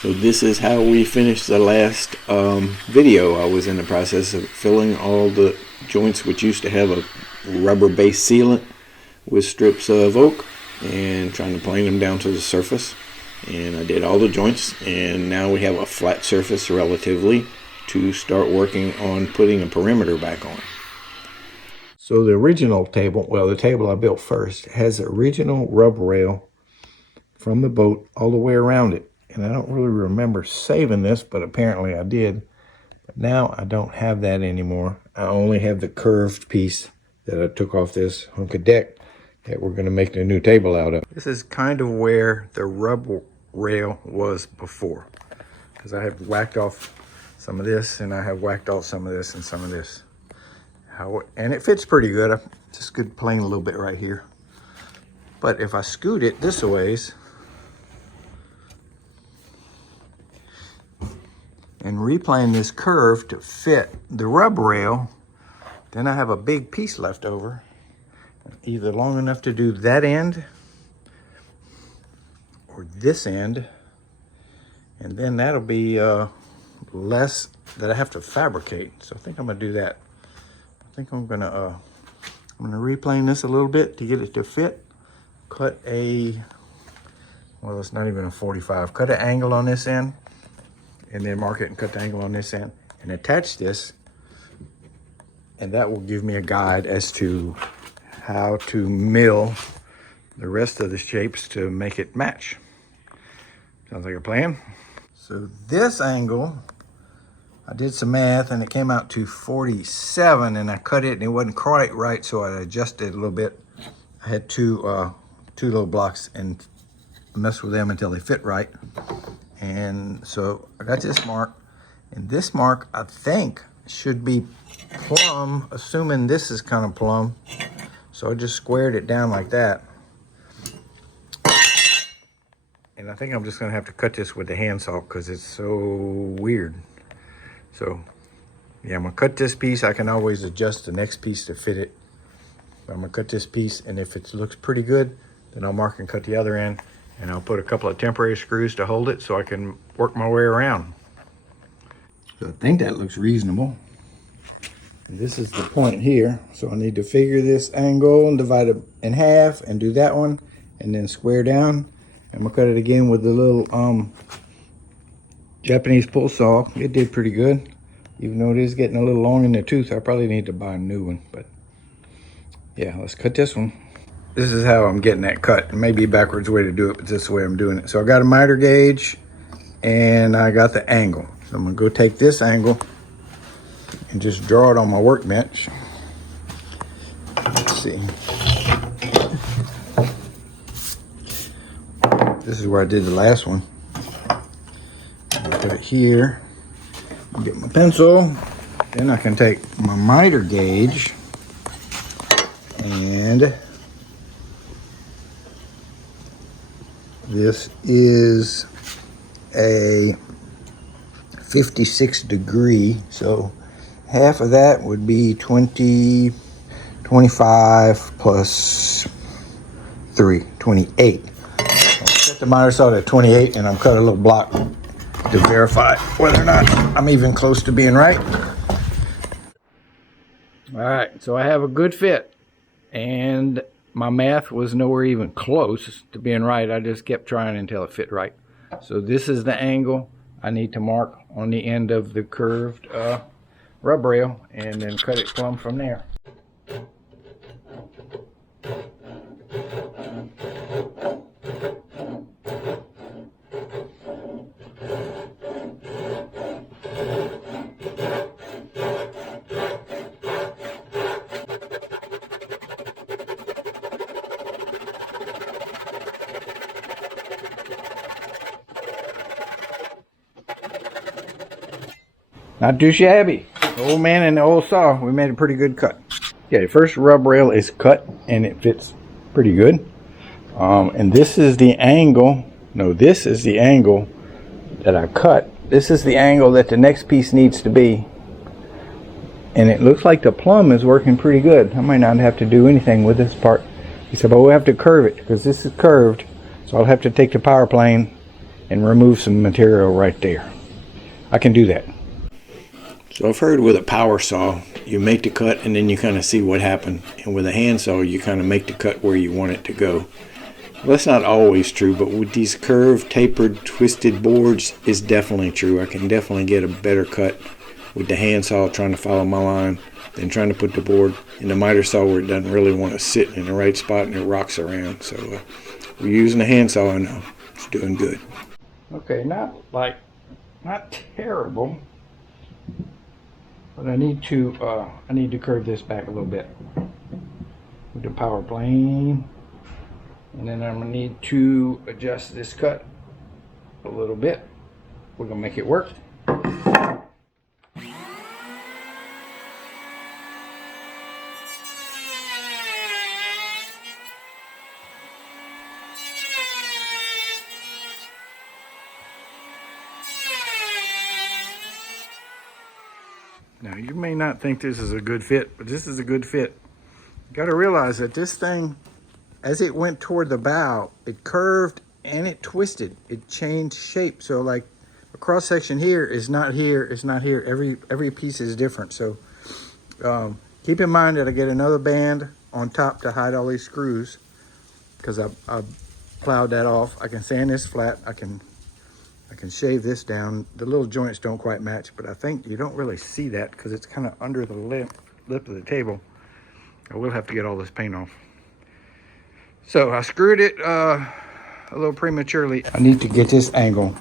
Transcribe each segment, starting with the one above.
So this is how we finished the last video. I was in the process of filling all the joints, which used to have a rubber-based sealant, with strips of oak, and trying to plane them down to the surface. And I did all the joints, and now we have a flat surface relatively to start working on putting a perimeter back on. So the original table, well, the table I built first, has the original rub rail from the boat all the way around it. And I don't really remember saving this, but apparently I did. But now I don't have that anymore. I only have the curved piece that I took off this hunk of deck that we're going to make the new table out of. This is kind of where the rub rail was before, because I have whacked off some of this, and I have whacked off some of this and some of this. And it fits pretty good. I just could plane a little bit right here. But if I scoot it this ways and replane this curve to fit the rub rail, then I have a big piece left over, either long enough to do that end or this end, and then that'll be less that I have to fabricate. So I think I'm gonna do that. I think I'm gonna replane this a little bit to get it to fit. Cut a, well, it's not even a 45. Cut an angle on this end, and then mark it and cut the angle on this end, and attach this, and that will give me a guide as to how to mill the rest of the shapes to make it match. Sounds like a plan. So this angle, I did some math and it came out to 47, and I cut it and it wasn't quite right, so I adjusted it a little bit. I had two little blocks and messed with them until they fit right. And so I got this mark, and this mark I think should be plumb, assuming this is kind of plumb. So I just squared it down like that. And I think I'm just gonna have to cut this with the handsaw because it's so weird. So yeah, I'm gonna cut this piece. I can always adjust the next piece to fit it. But I'm gonna cut this piece, and if it looks pretty good, then I'll mark and cut the other end. And I'll put a couple of temporary screws to hold it so I can work my way around. So I think that looks reasonable. And this is the point here. So I need to figure this angle and divide it in half and do that one, and then square down. I'm gonna cut it again with the little Japanese pull saw. It did pretty good. Even though it is getting a little long in the tooth, I probably need to buy a new one. But yeah, let's cut this one. This is how I'm getting that cut. It may be a backwards way to do it, but this is the way I'm doing it. So I got a miter gauge and I got the angle. So I'm gonna go take this angle and just draw it on my workbench. Let's see. This is where I did the last one. I'll put it here. I'll get my pencil. Then I can take my miter gauge and this is a 56 degree, so half of that would be 20, 25 plus 3, 28. I'll set the miter saw at 28, and I'm cut a little block to verify whether or not I'm even close to being right. All right, so I have a good fit, and my math was nowhere even close to being right. I just kept trying until it fit right. So this is the angle I need to mark on the end of the curved rub rail, and then cut it plumb from there. Not too shabby. The old man and the old saw, we made a pretty good cut. Okay, first rub rail is cut and it fits pretty good. And this is the angle. No, this is the angle that I cut. This is the angle that the next piece needs to be. And it looks like the plumb is working pretty good. I might not have to do anything with this part. He said, but we'll have to curve it because this is curved. So I'll have to take the power plane and remove some material right there. I can do that. So I've heard with a power saw, you make the cut and then you kind of see what happened. And with a hand saw, you kind of make the cut where you want it to go. Well, that's not always true, but with these curved, tapered, twisted boards, it's definitely true. I can definitely get a better cut with the hand saw trying to follow my line than trying to put the board in the miter saw where it doesn't really want to sit in the right spot and it rocks around. So we're using a hand saw and it's doing good. Okay, not terrible, but I need to curve this back a little bit with the power plane. And then I'm going to need to adjust this cut a little bit. We're going to make it work. Now, you may not think this is a good fit, but this is a good fit. You got to realize that this thing, as it went toward the bow, it curved and it twisted. It changed shape. So like a cross section here is not here, it's not here. Every piece is different. So keep in mind that I get another band on top to hide all these screws because I plowed that off. I can sand this flat. I can shave this down. The little joints don't quite match, but I think you don't really see that because it's kind of under the lip of the table. I will have to get all this paint off. So I screwed it a little prematurely. I need to get this angle.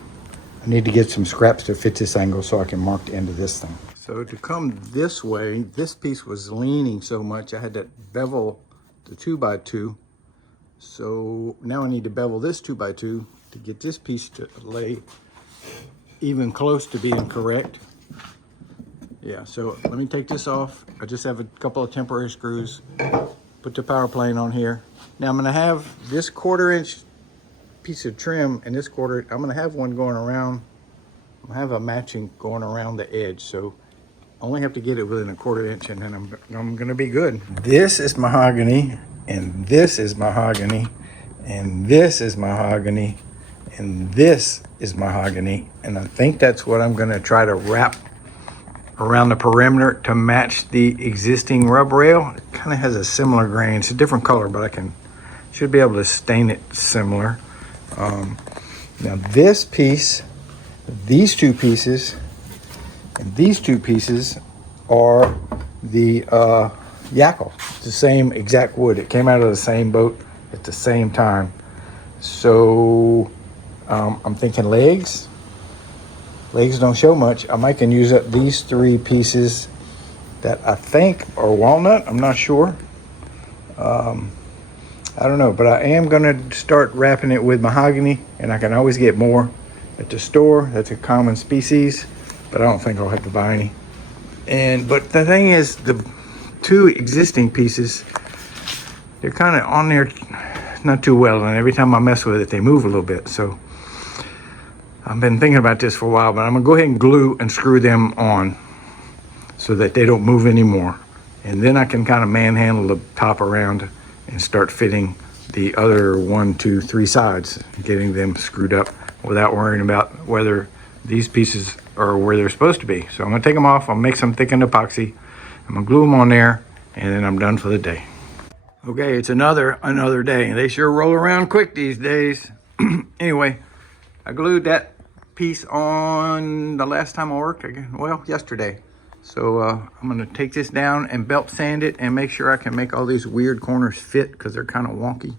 I need to get some scraps to fit this angle so I can mark the end of this thing. So to come this way, this piece was leaning so much I had to bevel the 2x2. So now I need to bevel this 2x2 to get this piece to lay even close to being correct. Yeah, so let me take this off. I just have a couple of temporary screws. Put the power plane on here. Now I'm gonna have this 1/4" piece of trim and this I'm gonna have one going around. I'm gonna have a matching going around the edge. So I only have to get it within a 1/4" and then I'm gonna be good. This is mahogany, and this is mahogany, and this is mahogany, and this is mahogany. And I think that's what I'm gonna try to wrap around the perimeter to match the existing rub rail. It kind of has a similar grain. It's a different color, but should be able to stain it similar. Now this piece, these two pieces, and these two pieces are the yackle. It's the same exact wood. It came out of the same boat at the same time. So I'm thinking legs. Legs don't show much. I might can use up these 3 pieces that I think are walnut. I'm not sure. I don't know, but I am gonna start wrapping it with mahogany, and I can always get more at the store. That's a common species, but I don't think I'll have to buy any. But the thing is, the 2 existing pieces, they're kind of on there not too well, and every time I mess with it, they move a little bit. So I've been thinking about this for a while, but I'm gonna go ahead and glue and screw them on so that they don't move anymore. And then I can kind of manhandle the top around and start fitting the other 1, 2, 3 sides, getting them screwed up without worrying about whether these pieces are where they're supposed to be. So I'm gonna take them off, I'll make some thickened epoxy, I'm gonna glue them on there, and then I'm done for the day. Okay, it's another day. They sure roll around quick these days. Anyway, I glued that piece on the last time I worked, well, yesterday. So I'm gonna take this down and belt sand it and make sure I can make all these weird corners fit because they're kind of wonky.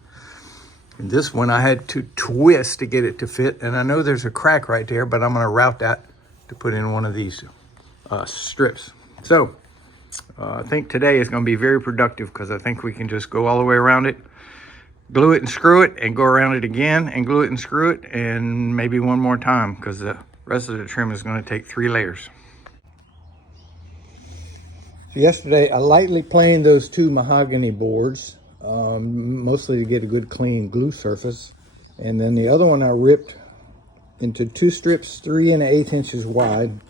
And this one I had to twist to get it to fit. And I know there's a crack right there, but I'm gonna route that to put in one of these strips. So I think today is gonna be very productive because I think we can just go all the way around it, glue it and screw it, and go around it again and glue it and screw it, and maybe one more time because the rest of the trim is gonna take 3 layers. So yesterday, I lightly planed those 2 mahogany boards, mostly to get a good clean glue surface. And then the other one I ripped into 2 strips, 3 1/8 inches wide,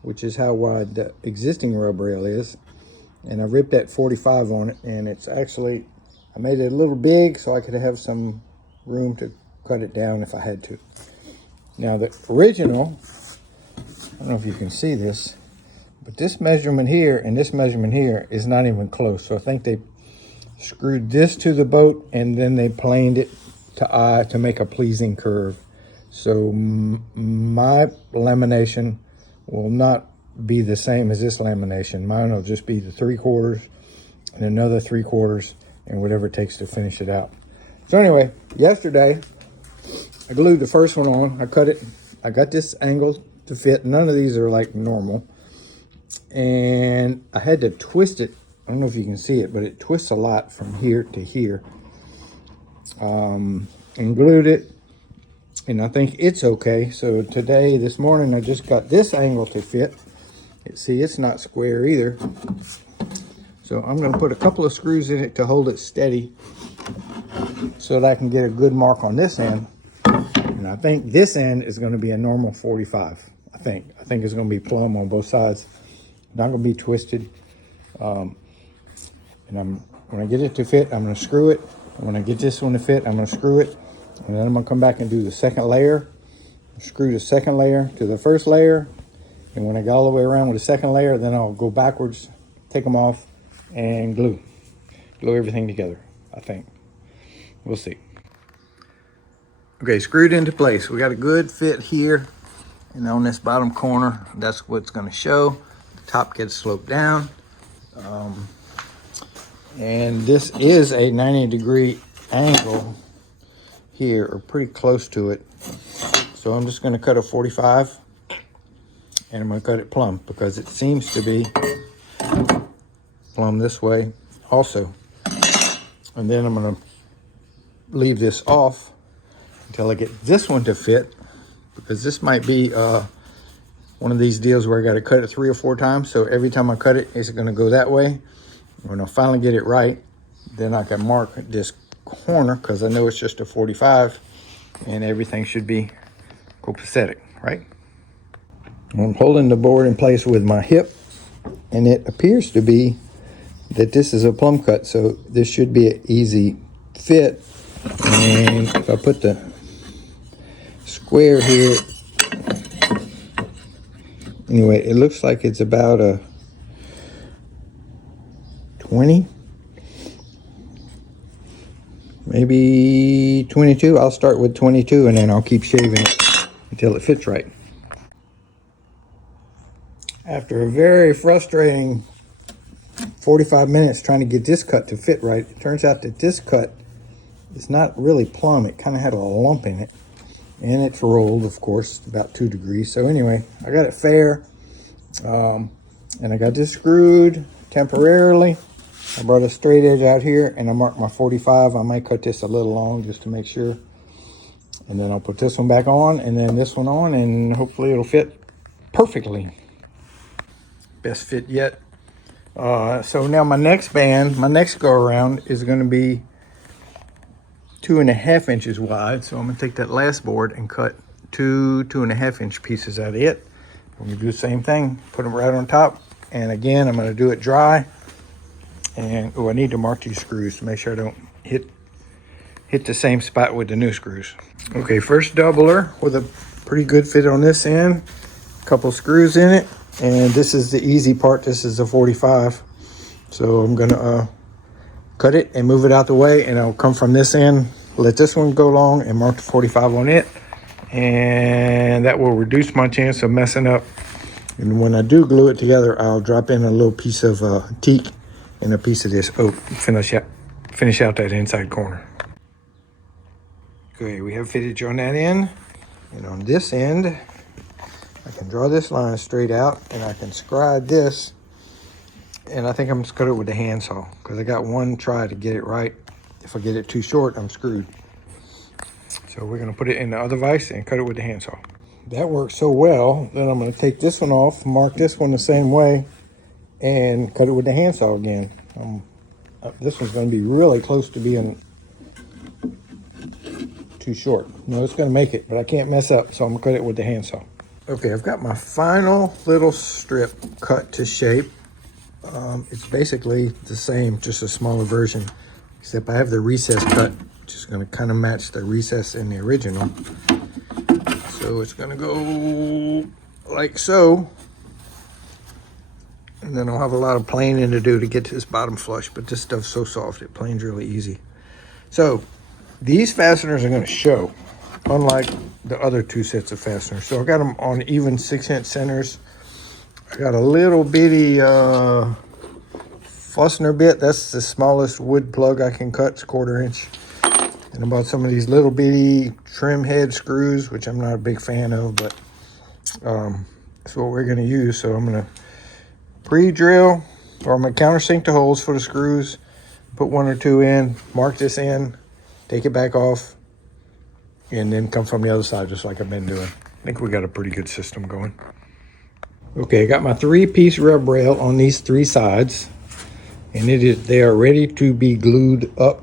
which is how wide the existing rub rail is. And I ripped that 45 on it, and it's actually, I made it a little big so I could have some room to cut it down if I had to. Now the original, I don't know if you can see this, but this measurement here and this measurement here is not even close. So I think they screwed this to the boat and then they planed it to make a pleasing curve. So my lamination will not be the same as this lamination. Mine will just be the 3/4 and another 3/4 and whatever it takes to finish it out. So anyway, yesterday I glued the first one on. I cut it. I got this angle to fit. None of these are like normal. And I had to twist it. I don't know if you can see it, but it twists a lot from here to here. And glued it. And I think it's okay. So today, this morning, I just got this angle to fit. See, it's not square either. So I'm going to put a couple of screws in it to hold it steady so that I can get a good mark on this end. And I think this end is going to be a normal 45. I think it's going to be plumb on both sides. Not going to be twisted. And when I get it to fit, I'm going to screw it. And when I get this one to fit, I'm going to screw it. And then I'm going to come back and do the second layer. Screw the second layer to the first layer. And when I get all the way around with the second layer, then I'll go backwards, take them off, and glue everything together, I think. We'll see. Okay, screwed into place. We got a good fit here. And on this bottom corner, that's what's going to show. The top gets sloped down. And this is a 90-degree angle here, or pretty close to it. So I'm just going to cut a 45. And I'm going to cut it plumb because it seems to be plumb this way also. And then I'm going to leave this off until I get this one to fit, because this might be one of these deals where I got to cut it 3 or 4 times. So every time I cut it, it's going to go that way. When I finally get it right, then I can mark this corner because I know it's just a 45 and everything should be copacetic, right? I'm holding the board in place with my hip, and it appears to be that this is a plumb cut, so this should be an easy fit. And if I put the square here, anyway, it looks like it's about a 20, maybe 22. I'll start with 22 and then I'll keep shaving it until it fits right. After a very frustrating 45 minutes trying to get this cut to fit right, it turns out that this cut is not really plumb. It kind of had a lump in it, and it's rolled, of course, about 2 degrees. So anyway, I got it fair, and I got this screwed temporarily. I brought a straight edge out here, and I marked my 45. I might cut this a little long just to make sure. And then I'll put this one back on, and then this one on, and hopefully it'll fit perfectly. Best fit yet. So now my next go around is going to be 2.5 inches wide. So I'm going to take that last board and cut 2.5 inch pieces out of it. I'm going to do the same thing, put them right on top. And again, I'm going to do it dry. And I need to mark these screws to make sure I don't hit the same spot with the new screws. Okay, first doubler with a pretty good fit on this end. A couple screws in it. And this is the easy part. This is a 45. So I'm going to cut it and move it out the way. And I'll come from this end, let this one go long and mark the 45 on it. And that will reduce my chance of messing up. And when I do glue it together, I'll drop in a little piece of teak and a piece of this oak. Finish out that inside corner. Okay, we have fittage on that end. And on this end, I can draw this line straight out and I can scribe this. And I think I'm just cut it with the handsaw because I got one try to get it right. If I get it too short, I'm screwed. So we're gonna put it in the other vise and cut it with the handsaw. That worked so well that I'm gonna take this one off, mark this one the same way, and cut it with the handsaw again. This one's gonna be really close to being too short. No, it's gonna make it, but I can't mess up, so I'm gonna cut it with the handsaw. Okay, I've got my final little strip cut to shape. It's basically the same, just a smaller version, except I have the recess cut, which is going to kind of match the recess in the original. So So it's gonna go like so. And then I'll have a lot of planing to do to get to this bottom flush, but this stuff's so soft, it planes really easy. So these fasteners are gonna show, unlike the other two sets of fasteners. So I got them on even 6-inch centers. I got a little bitty Fussner bit. That's the smallest wood plug I can cut. It's 1/4 inch. And I bought some of these little bitty trim head screws, which I'm not a big fan of, but that's what we're gonna use. So I'm gonna pre-drill, or I'm gonna countersink the holes for the screws, put 1 or 2 in, mark this in, take it back off, and then come from the other side just like I've been doing. I think we got a pretty good system going. Okay, I got my 3-piece rub rail on these 3 sides, and they are ready to be glued up,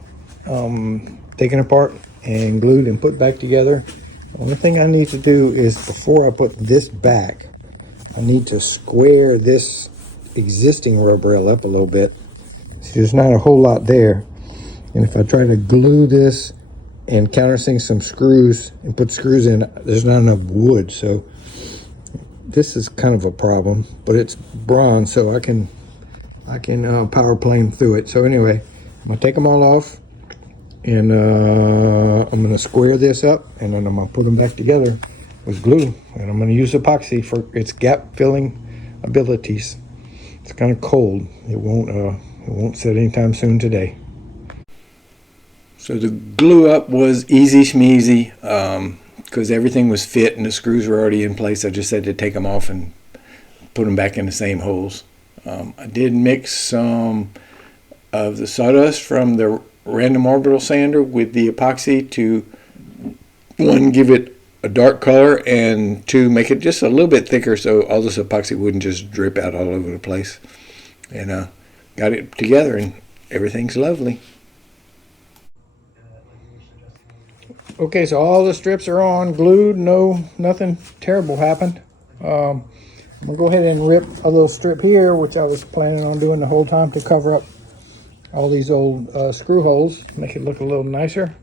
taken apart and glued and put back together. The only thing I need to do is, before I put this back, I need to square this existing rub rail up a little bit. See, there's not a whole lot there, and if I try to glue this and countersink some screws and put screws in, there's not enough wood. So this is kind of a problem, but it's bronze, so I can power plane through it. So anyway, I'm gonna take them all off, and I'm gonna square this up, and then I'm gonna put them back together with glue, and I'm gonna use epoxy for its gap filling abilities. It's kind of cold. It won't set anytime soon today. So the glue up was easy schmeezy, because everything was fit and the screws were already in place. I just had to take them off and put them back in the same holes. I did mix some of the sawdust from the random orbital sander with the epoxy to, 1, give it a dark color, and 2, make it just a little bit thicker so all this epoxy wouldn't just drip out all over the place. And got it together, and everything's lovely. Okay, so all the strips are on, glued. Nothing terrible happened. I'm gonna go ahead and rip a little strip here, which I was planning on doing the whole time, to cover up all these old screw holes, make it look a little nicer.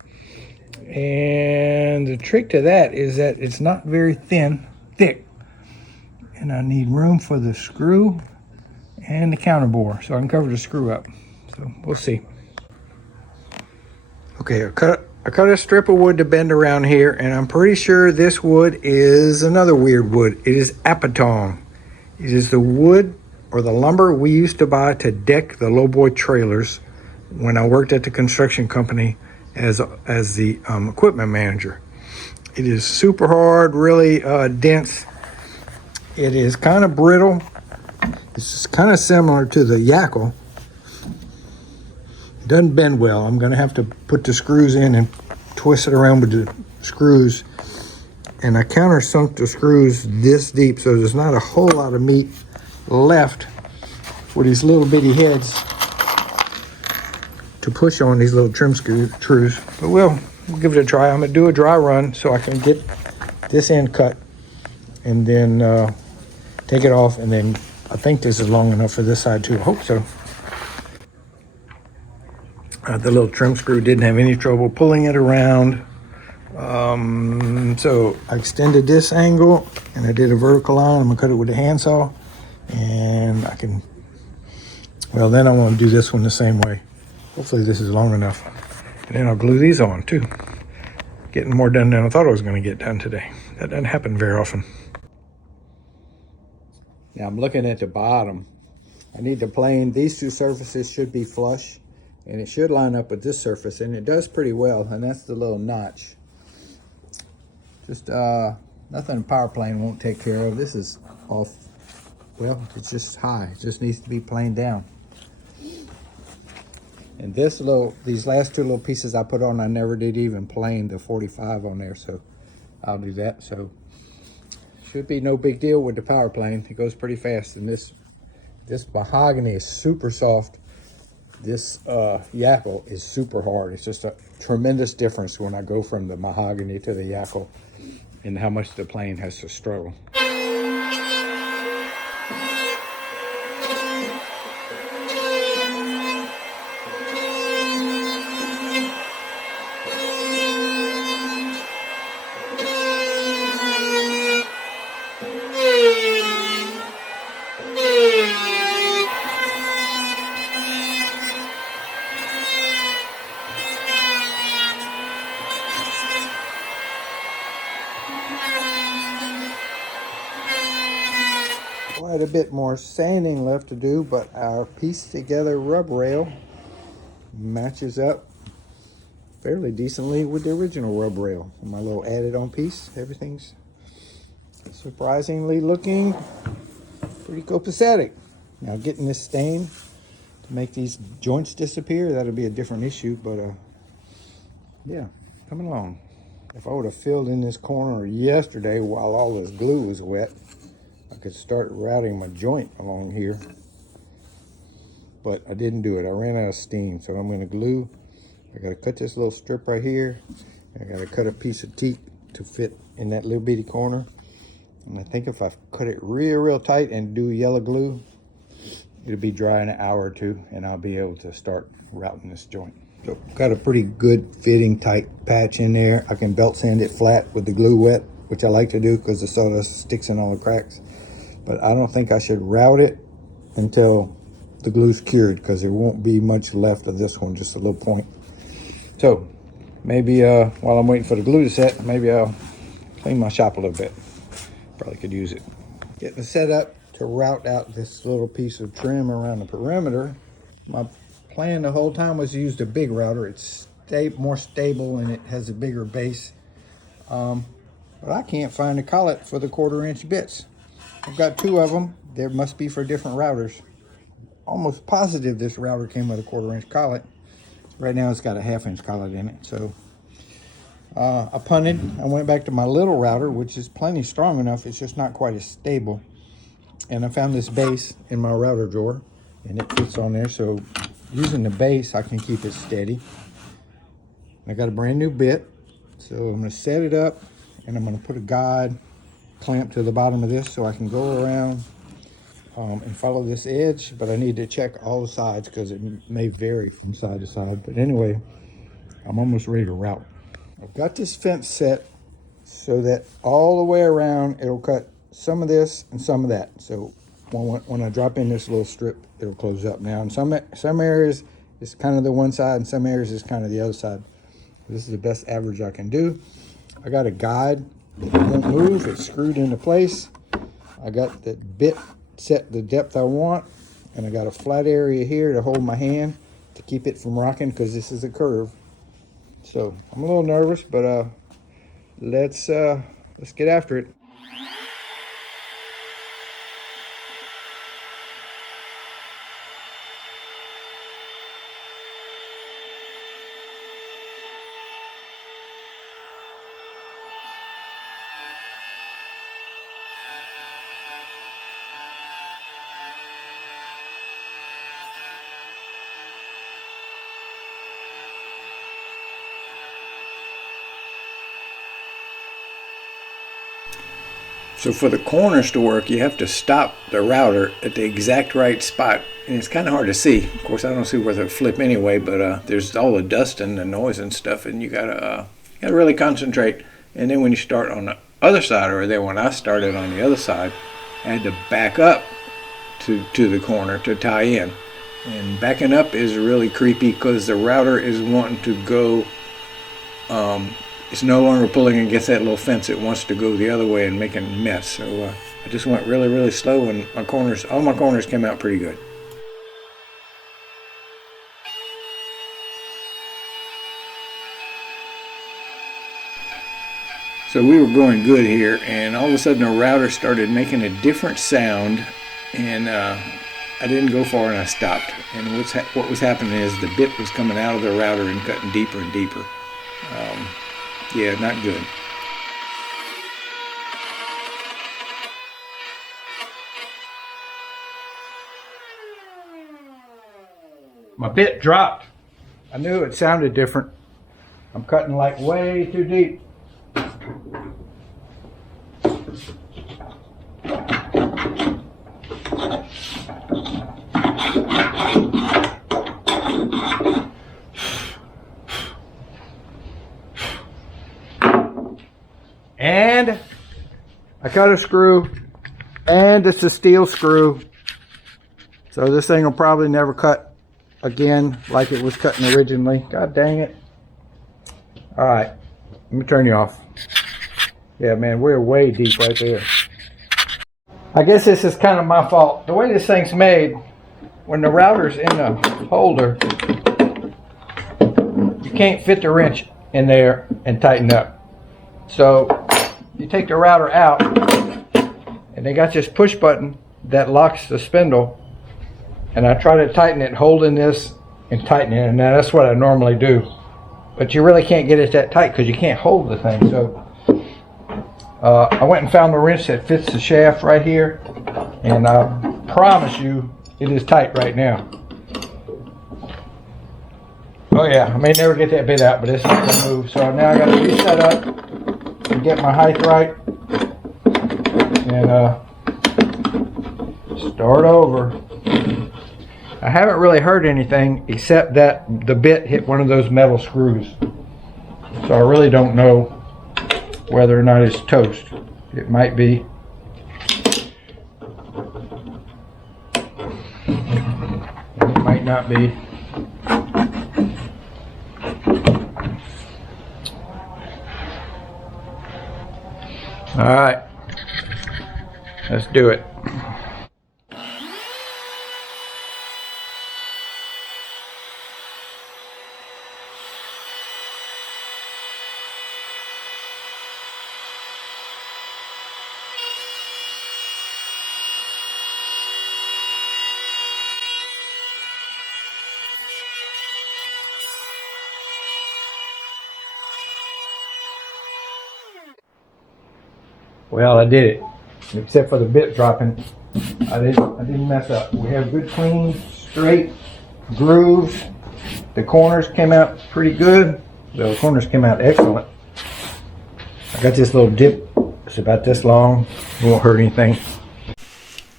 And the trick to that is that it's not very thick. And I need room for the screw and the counter bore, so I can cover the screw up. So we'll see. Okay, I cut a strip of wood to bend around here, and I'm pretty sure this wood is another weird wood. It is apatong. It is the wood or the lumber we used to buy to deck the lowboy trailers when I worked at the construction company as the equipment manager. It is super hard, really dense. It is kind of brittle. It's kind of similar to the yackle. It doesn't bend well. I'm gonna have to put the screws in and twist it around with the screws. And I countersunk the screws this deep, so there's not a whole lot of meat left for these little bitty heads to push on these little trim screws. But we'll give it a try. I'm gonna do a dry run so I can get this end cut, and then take it off, and then I think this is long enough for this side too. I hope so. The little trim screw didn't have any trouble pulling it around. So I extended this angle, and I did a vertical line. I'm gonna cut it with a handsaw, and then I want to do this one the same way. Hopefully this is long enough. And then I'll glue these on too. Getting more done than I thought I was gonna get done today. That doesn't happen very often. Now I'm looking at the bottom. I need the plane. These 2 surfaces should be flush, and it should line up with this surface, and it does pretty well, and that's the little notch. Just nothing a power plane won't take care of. This is off, well, it's just high. It just needs to be planed down. And these last 2 little pieces I put on, I never did even plane the 45 on there, so I'll do that. So should be no big deal with the power plane. It goes pretty fast, and this mahogany is super soft. This yackle is super hard. It's just a tremendous difference when I go from the mahogany to the yackle, and how much the plane has to struggle. quite a bit more sanding left to do, but our piece together rub rail matches up fairly decently with the original rub rail. My little added on piece, everything's surprisingly looking pretty copacetic. Now getting this stain to make these joints disappear, that'll be a different issue, but yeah, coming along. If I would have filled in this corner yesterday while all this glue was wet, I could start routing my joint along here, but I didn't do it. I ran out of steam, so I'm going to glue. I got to cut this little strip right here. I got to cut a piece of teak to fit in that little bitty corner. And I think if I cut it real tight and do yellow glue, it'll be dry in an hour or two, and I'll be able to start routing this joint. So got a pretty good fitting tight patch in there. I can belt sand it flat with the glue wet, which I like to do because the sawdust sticks in all the cracks. But I don't think I should route it until the glue's cured, because there won't be much left of this one, just a little point. So maybe while I'm waiting for the glue to set, maybe I'll clean my shop a little bit. Probably could use it. Getting set up to route out this little piece of trim around the perimeter. My plan the whole time was to use the big router. It's more stable and it has a bigger base. But I can't find a collet for the 1/4" bits. I've got 2 of them. There must be for different routers. Almost positive this router came with a 1/4" collet. Right now it's got a 1/2" collet in it. So I punted. I went back to my little router, which is plenty strong enough. It's just not quite as stable. And I found this base in my router drawer, and it fits on there. So using the base, I can keep it steady. I got a brand new bit, so I'm going to set it up, and I'm going to put a guide clamp to the bottom of this so I can go around and follow this edge. But I need to check all the sides because it may vary from side to side. But anyway, I'm almost ready to route. I've got this fence set so that all the way around it'll cut some of this and some of that. So when I drop in this little strip, it'll close up. Now in some areas it's kind of the one side, and some areas it's kind of the other side. This is the best average I can do. I got a guide that won't move. It's screwed into place. I got the bit set the depth I want, and I got a flat area here to hold my hand to keep it from rocking because this is a curve. So I'm a little nervous, but let's get after it. So for the corners to work, you have to stop the router at the exact right spot. And it's kind of hard to see. Of course, I don't see where they flip anyway, but there's all the dust and the noise and stuff, and you gotta really concentrate. And then when you start on the other side, or then when I started on the other side, I had to back up to the corner to tie in. And backing up is really creepy because the router is wanting to go, it's no longer pulling against that little fence. It wants to go the other way and make a mess. So I just went really slow, and all my corners came out pretty good. So we were going good here, and all of a sudden the router started making a different sound, and I didn't go far and I stopped. And what was happening is the bit was coming out of the router and cutting deeper and deeper. Yeah, not good. My bit dropped. I knew it sounded different. I'm cutting like way too deep. And I cut a screw, and it's a steel screw. So this thing will probably never cut again like it was cutting originally. God dang it. All right, let me turn you off. Yeah, man, we're way deep right there. I guess this is kind of my fault. The way this thing's made, when the router's in the holder, you can't fit the wrench in there and tighten up. So you take the router out, and they got this push button that locks the spindle, and I try to tighten it holding this and tighten it, and that's what I normally do. But you really can't get it that tight because you can't hold the thing. So I went and found the wrench that fits the shaft right here, and I promise you it is tight right now. Oh yeah, I may never get that bit out, but it's not gonna move. So now I gotta reset up and get my height right and start over. I haven't really heard anything except that the bit hit one of those metal screws. So I really don't know whether or not it's toast. It might be. It might not be. All right, let's do it. Well, I did it, except for the bit dropping. I didn't mess up. We have good, clean, straight grooves. The corners came out pretty good. The corners came out excellent. I got this little dip. It's about this long. It won't hurt anything.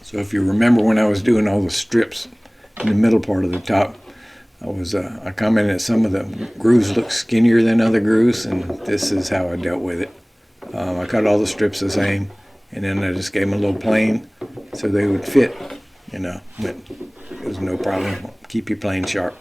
So if you remember when I was doing all the strips in the middle part of the top, I commented that some of the grooves look skinnier than other grooves, and this is how I dealt with it. I cut all the strips the same, and then I just gave them a little plane so they would fit, you know, but it was no problem. Keep your plane sharp.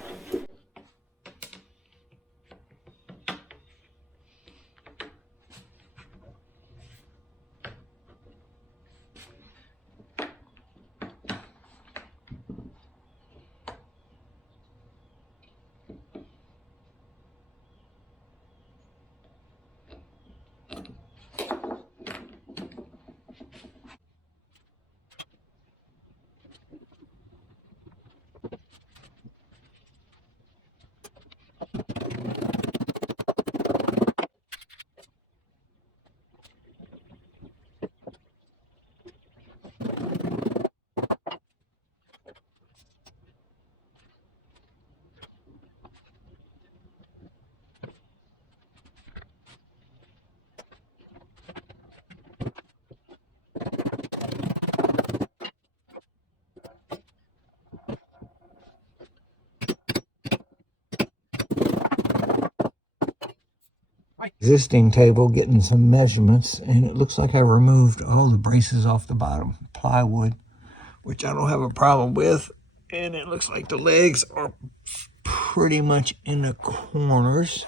Existing table, getting some measurements, and it looks like I removed all the braces off the bottom plywood, which I don't have a problem with. And it looks like the legs are pretty much in the corners,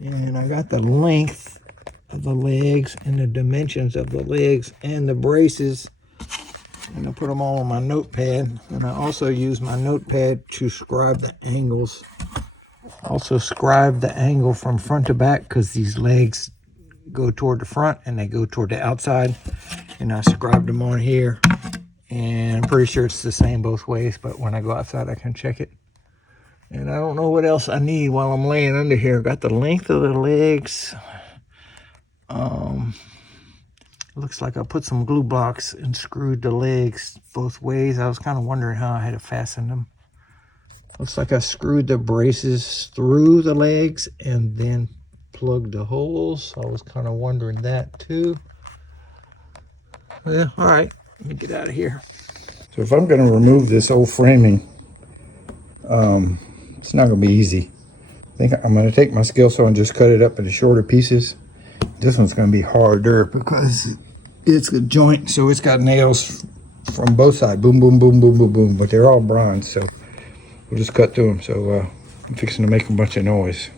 and I got the length of the legs and the dimensions of the legs and the braces, and I put them all on my notepad. And I also use my notepad to scribe the angles. Also scribe the angle from front to back, because these legs go toward the front and they go toward the outside, and I scribed them on here, and I'm pretty sure it's the same both ways, but when I go outside I can check it. And I don't know what else I need while I'm laying under here. Got the length of the legs. Looks like I put some glue blocks and screwed the legs both ways. I was kind of wondering how I had to fasten them. Looks like I screwed the braces through the legs and then plugged the holes. I was kind of wondering that too. Yeah, all right, let me get out of here. So if I'm going to remove this old framing, it's not going to be easy. I think I'm going to take my skill saw and just cut it up into shorter pieces. This one's going to be harder because it's a joint, so it's got nails from both sides. Boom, boom, boom, boom, boom, boom. But they're all bronze, so we'll just cut through them. So I'm fixing to make a bunch of noise.